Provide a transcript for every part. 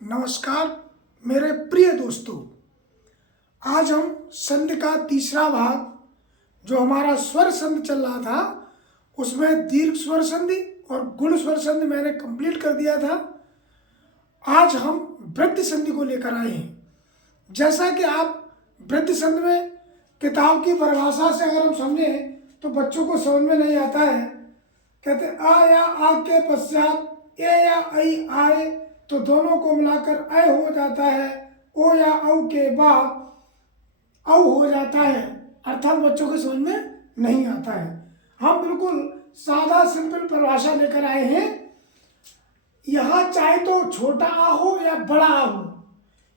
नमस्कार मेरे प्रिय दोस्तों। आज हम संधि का तीसरा भाग, जो हमारा स्वर संधि चल रहा था, उसमें दीर्घ स्वर संधि और गुण स्वर संधि मैंने कंप्लीट कर दिया था। आज हम वृद्धि संधि को लेकर आए हैं। जैसा कि आप वृद्धि संधि में किताब की परिभाषा से अगर हम समझें तो बच्चों को समझ में नहीं आता है। कहते आ या आ के पश्चात ए या आई आए तो दोनों को मिलाकर अ हो जाता है। ओ या औ के बाद औ हो जाता है, अर्थात बच्चों के समझ में नहीं आता है। हम बिल्कुल सादा सिंपल परिभाषा लेकर आए हैं। यहाँ चाहे तो छोटा आ हो या बड़ा आ हो,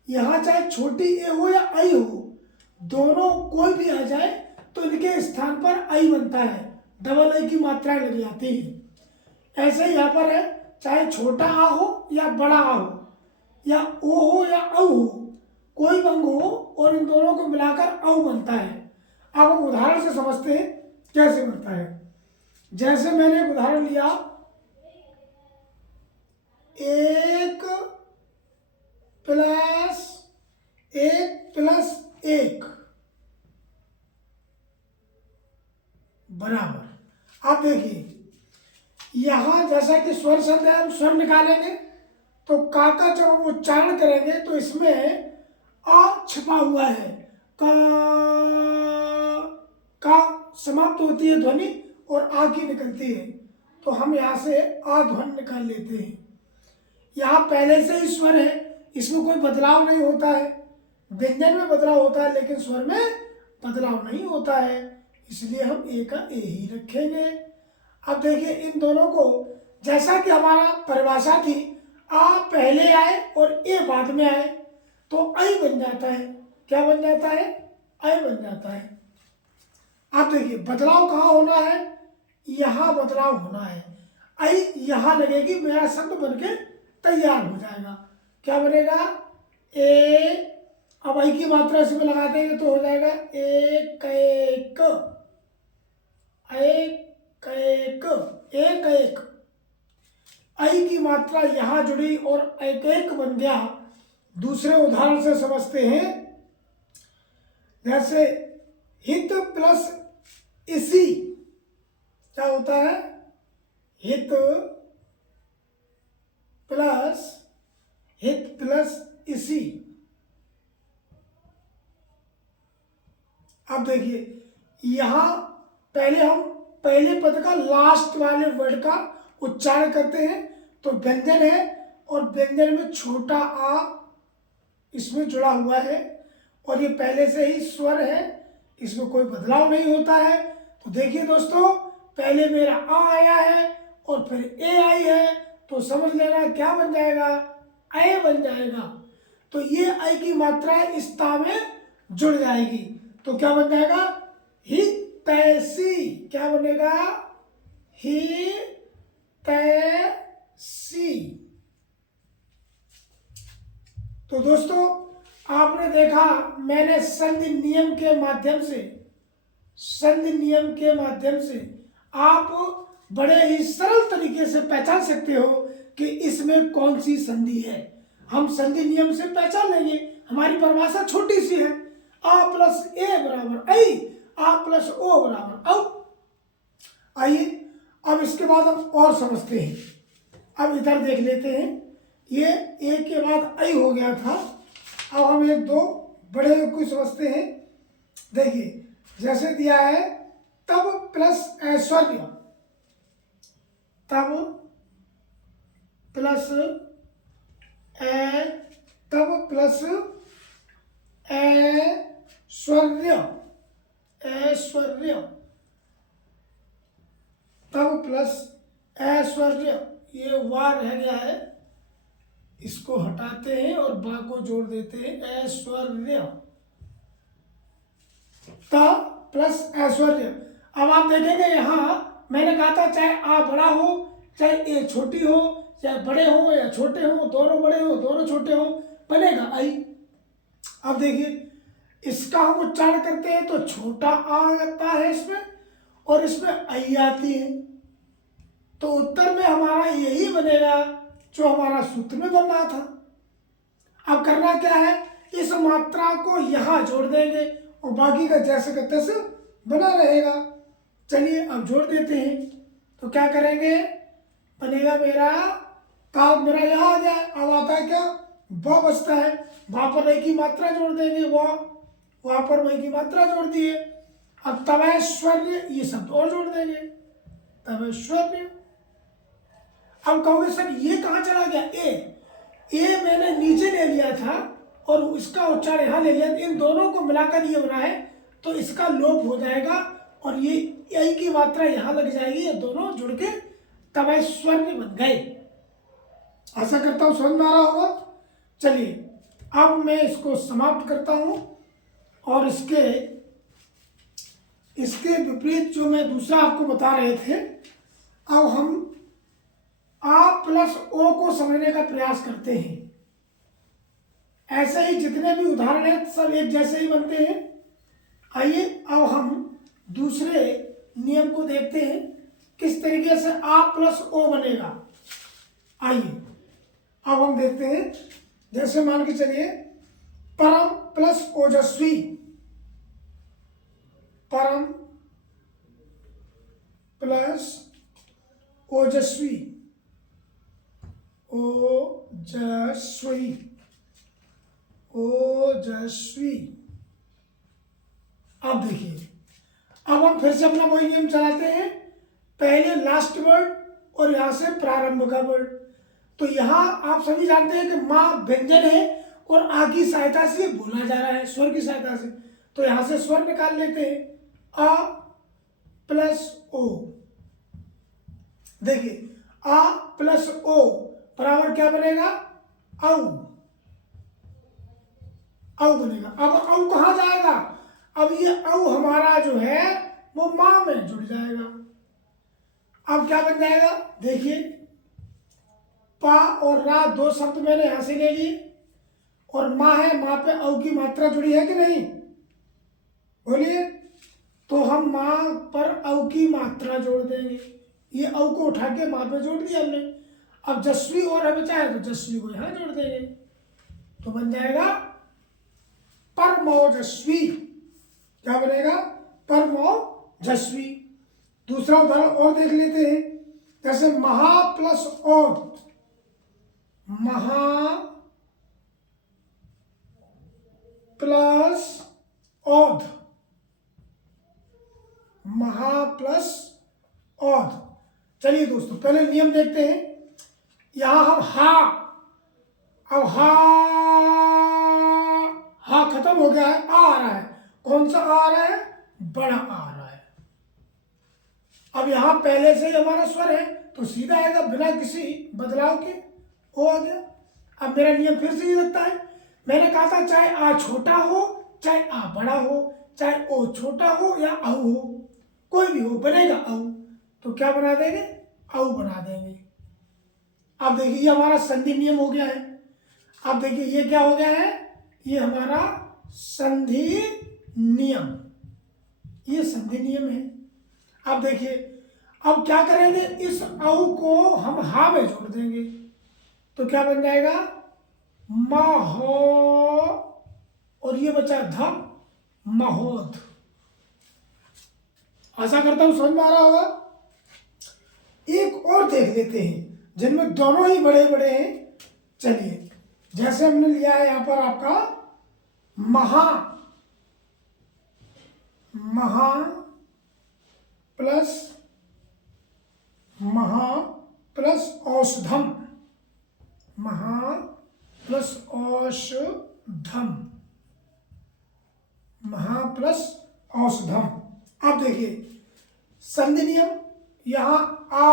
यहाँ चाहे छोटी ए हो या आई हो, दोनों कोई भी आ जाए तो इनके स्थान पर आई बनता है, डबल आई की मात्राएं लग जाती है। ऐसे यहाँ पर है, चाहे छोटा आ हो या बड़ा आ हो, या ओ हो या औ हो, कोई अंग हो और इन दोनों को मिलाकर औ बनता है। अब हम उदाहरण से समझते हैं कैसे बनता है। जैसे मैंने एक उदाहरण लिया, एक प्लस एक बराबर। अब देखिए यहां जैसा कि स्वर संधि है, हम स्वर निकालेंगे तो का का जब हम उच्चारण करेंगे तो इसमें आ छिपा हुआ है। का समाप्त होती है ध्वनि और आ की निकलती है, तो हम यहाँ से आ ध्वनि निकाल लेते हैं। यहाँ पहले से ही स्वर है, इसमें कोई बदलाव नहीं होता है। व्यंजन में बदलाव होता है लेकिन स्वर में बदलाव नहीं होता है, इसलिए हम ए का ए ही रखेंगे। अब देखिए इन दोनों को, जैसा कि हमारा परिभाषा थी, आ पहले आए और ए बाद में आए तो आई बन जाता है। क्या बन जाता है? आई बन जाता है। अब देखिए बदलाव कहाँ होना है? यहाँ बदलाव होना है। आई यहाँ लगेगी, मेरा शब्द बनके तैयार हो जाएगा। क्या बनेगा? ए। अब आई की मात्रा इसमें लगा देंगे तो हो जाएगा एक एक एक एक एक। आई की मात्रा यहाँ जुड़ी और एक एक बन गया। दूसरे उदाहरण से समझते हैं। जैसे हित प्लस इसी क्या होता है? हित प्लस इसी। अब देखिए यहां पहले हम पहले पद का लास्ट वाले वर्ड का उच्चारण करते हैं तो व्यंजन है, और व्यंजन में छोटा आ इसमें जुड़ा हुआ है और ये पहले से ही स्वर है, इसमें कोई बदलाव नहीं होता है। तो देखिए दोस्तों, पहले मेरा आ आया है और फिर ए आई है, तो समझ लेना क्या बन जाएगा? ए बन जाएगा। तो ये आई की मात्रा इस ता में जुड़ जाएगी, तो क्या बन जाएगा? ही तैसी। क्या बनेगा? ही तैसी। तो दोस्तों आपने देखा, मैंने संधि नियम के माध्यम से आप बड़े ही सरल तरीके से पहचान सकते हो कि इसमें कौन सी संधि है। हम संधि नियम से पहचान लेंगे। हमारी परिभाषा छोटी सी है, आ प्लस ए बराबर आई, आ प्लस ओ बराबर औ। आइए अब इसके बाद हम और समझते हैं। अब इधर देख लेते हैं, ये ए के बाद आई हो गया था। अब हम एक दो बड़े को समझते हैं। देखिए जैसे दिया है, तब प्लस ऐश्वर्य, तब प्लस ऐश्वर्य, तब प्लस ऐश्वर्य। ये वार रह गया है, इसको हटाते हैं और बा को जोड़ देते हैं, ऐश्वर्य, तब प्लस ऐश्वर्य। अब आप देखेंगे यहाँ मैंने कहा था चाहे आ बड़ा हो चाहे ए छोटी हो, चाहे बड़े हो या छोटे हो, दोनों बड़े हो दोनों छोटे हो, बनेगा आई। अब देखिए इसका हम उच्चारण करते हैं तो छोटा आ लगता है इसमें और इसमें आई आती है, तो उत्तर में हमारा यही बनेगा जो हमारा सूत्र में बन रहा था। अब करना क्या है, इस मात्रा को यहाँ जोड़ देंगे और बाकी का जैसे का तैसे बना रहेगा। चलिए अब जोड़ देते हैं। तो क्या करेंगे, बनेगा मेरा का मेरा यहाँ आ गया। अब आता है क्या, ब बचता है, वहाँ पर रई की मात्रा जोड़ देंगे, वहाँ पर वही की मात्रा जोड़ दिए। अब तवैश्वर्य ये शब्द और जोड़ देंगे, तवैश्वर्य। अब कहोगे सर ये कहाँ चला गया, ए मैंने नीचे ले लिया था और इसका उच्चारण यहाँ ले लिया, इन दोनों को मिलाकर ये बना है, तो इसका लोप हो जाएगा और ये यही की मात्रा यहाँ लग जाएगी, ये दोनों जुड़ के तवैश्वर्य बन गए। आशा करता हूँ समझ में आ रहा होगा। चलिए अब मैं इसको समाप्त करता हूँ और इसके विपरीत जो मैं दूसरा आपको बता रहे थे, अब हम आ प्लस ओ को समझने का प्रयास करते हैं। ऐसे ही जितने भी उदाहरण हैं सब एक जैसे ही बनते हैं। आइए अब हम दूसरे नियम को देखते हैं, किस तरीके से आ प्लस ओ बनेगा। आइए अब हम देखते हैं, जैसे मान के चलिए परम प्लस ओजस्वी, परम प्लस ओजस्वी, ओजस्वी, ओजस्वी। अब देखिए, अब हम फिर से अपना वही नियम चलाते हैं, पहले लास्ट वर्ड और यहां से प्रारंभ का वर्ड। तो यहां आप सभी जानते हैं कि मां व्यंजन है और आ की सहायता से बोला जा रहा है, स्वर की सहायता से। तो यहां से स्वर निकाल लेते हैं, आ प्लस ओ। देखिए आ प्लस ओ बराबर क्या बनेगा, औ, औ बनेगा। अब औ कहाँ जाएगा, अब ये औ हमारा जो है वो मां में जुड़ जाएगा। अब क्या बन जाएगा, देखिए पा और रा दो शब्द मैंने यहां से ले लिए और मां है, मां पे औ की मात्रा जुड़ी है कि नहीं, बोलिए। तो हम मां पर औ की मात्रा जोड़ देंगे, ये औ को उठा के मां पे जोड़ दिया हमने। अब जस्वी और है बचा है, तो जस्वी को यहां जोड़ देंगे, तो बन जाएगा परमोजस्वी। क्या बनेगा, परमोजस्वी। दूसरा उदाहरण और देख लेते हैं, जैसे महा प्लस औध, महा प्लस औध, महा प्लस औध। चलिए दोस्तों पहले नियम देखते हैं। यहां हम हा, अब हा खत्म हो गया है, आ रहा है। कौन सा आ रहा है, बड़ा आ रहा है। अब यहां पहले से ही हमारा स्वर है तो सीधा आएगा बिना किसी बदलाव के, ओ आ गया। अब मेरा नियम फिर से ही लगता है, मैंने कहा था चाहे आ छोटा हो चाहे आ बड़ा हो, चाहे ओ छोटा हो या औ हो, कोई भी हो बनेगा औ। तो क्या बना देंगे, औ बना देंगे। अब देखिए ये हमारा संधि नियम हो गया है। अब देखिए ये क्या हो गया है, ये हमारा संधि नियम, ये संधि नियम है। अब देखिए अब क्या करेंगे, इस औ को हम हा में जोड़ देंगे, तो क्या बन जाएगा, महो, और ये बचा ध, महोध। आशा करता हूं समझ में आ रहा होगा। एक और देख लेते हैं जिनमें दोनों ही बड़े बड़े हैं। चलिए जैसे हमने लिया है यहां पर आपका महा, महा प्लस औषधम, महा प्लस औषधम, महा प्लस औषधम। अब देखिए संधि नियम, यहां आ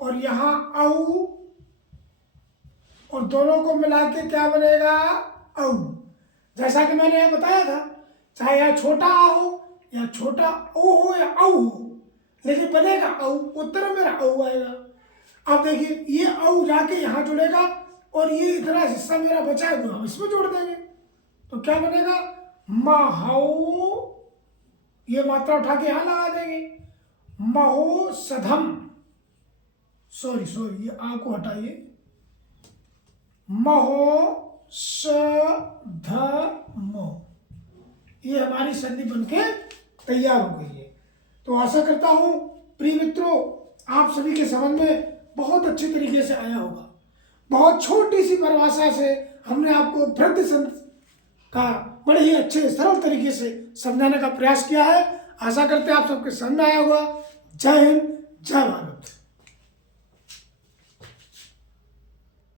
और यहां औ, और दोनों को मिला के क्या बनेगा, औ। जैसा कि मैंने यहां बताया था, चाहे यहां छोटा आ हो या छोटा ओ हो या औ हो, लेकिन बनेगा औ, उत्तर में मेरा औ आएगा। अब देखिए ये औ जाके यहां जुड़ेगा और ये इतना हिस्सा मेरा बचा है हम इसमें जोड़ देंगे, तो क्या बनेगा, महो, ये मात्रा उठा के यहां लगा देंगे, महोषधम, सॉरी ये आ को हटाइए, महोषधम, स ध म, ये हमारी संधि बनके तैयार हो गई है। तो आशा करता हूँ प्रिय मित्रों आप सभी के समझ में बहुत अच्छी तरीके से आया होगा। बहुत छोटी सी परिभाषा से हमने आपको वृद्धि संधि का बड़े ही अच्छे सरल तरीके से समझाने का प्रयास किया है। आशा करते हैं आप सबके समझ में आया होगा। जय हिंद, जय भारत।